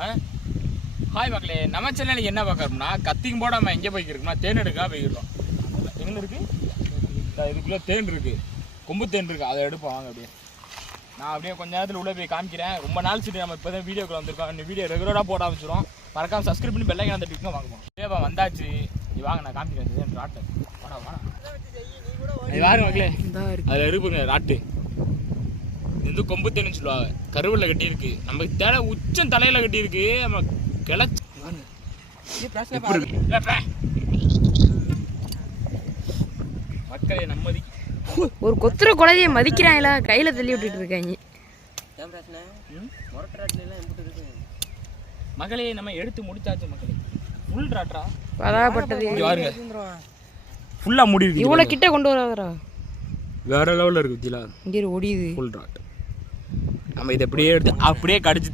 Hi மக்களே, நம்ம சேனலுக்கு என்ன பார்க்கறோம்னா கத்திக்கும் போட நம்ம எங்கே போய்க்கிருக்கோம்னா தேன் எடுக்கா போய்க்கிறோம். எங்கே இருக்குது? இதுக்குள்ளே தேன் இருக்குது, கொம்பு தேன் இருக்குது, அதை எடுப்போம் வாங்க. அப்படியே நான் அப்படியே கொஞ்ச நேரத்தில் உள்ளே போய் காமிக்கிறேன். ரொம்ப நாள் சரி நம்ம இப்போ தான் வீடியோக்குள்ள வந்திருக்கோம். இந்த வீடியோ ரெகுலராக போட ஆரம்பிச்சிடும். மறக்காம சப்ஸ்கிரைப் பண்ணி பெல்லைக்கான அந்த டிப்ஸும் வாங்குவோம். இதேப்பா வந்தாச்சு, நீ வாங்க நான் காமிக்கிறேன். ராட்டை வாடா வாடா அது வாரு மக்களே, அதில் இருக்குங்க ராட்டு. இது வந்து கொம்பு தேன்னு சொல்லுவாங்க. கருவில் கட்டியிருக்கு, நமக்கு தேவை உச்சம் தலையில் கட்டியிருக்கு. நம்ம கிளச்சி மக்களே நம்மதி ஒரு கொத்துற குழந்தைய மதிக்கிறாங்களா, கையில தள்ளி விட்டுட்டு இருக்காங்க. மகளே நம்ம எடுத்து முடிச்சாச்சு மக்களே. ஃபுல் ராட்டா பதாப்பட்டது பாருங்க, ஃபுல்லா முடி இருக்கு. இவ்வளவு கிட்ட கொண்டு வராதரா, வேற லெவல்ல இருக்கு. வித்திலா இங்க ஓடியுது ஃபுல் ராட். நம்ம இதை அப்படியே எடுத்து அப்படியே கடிச்சு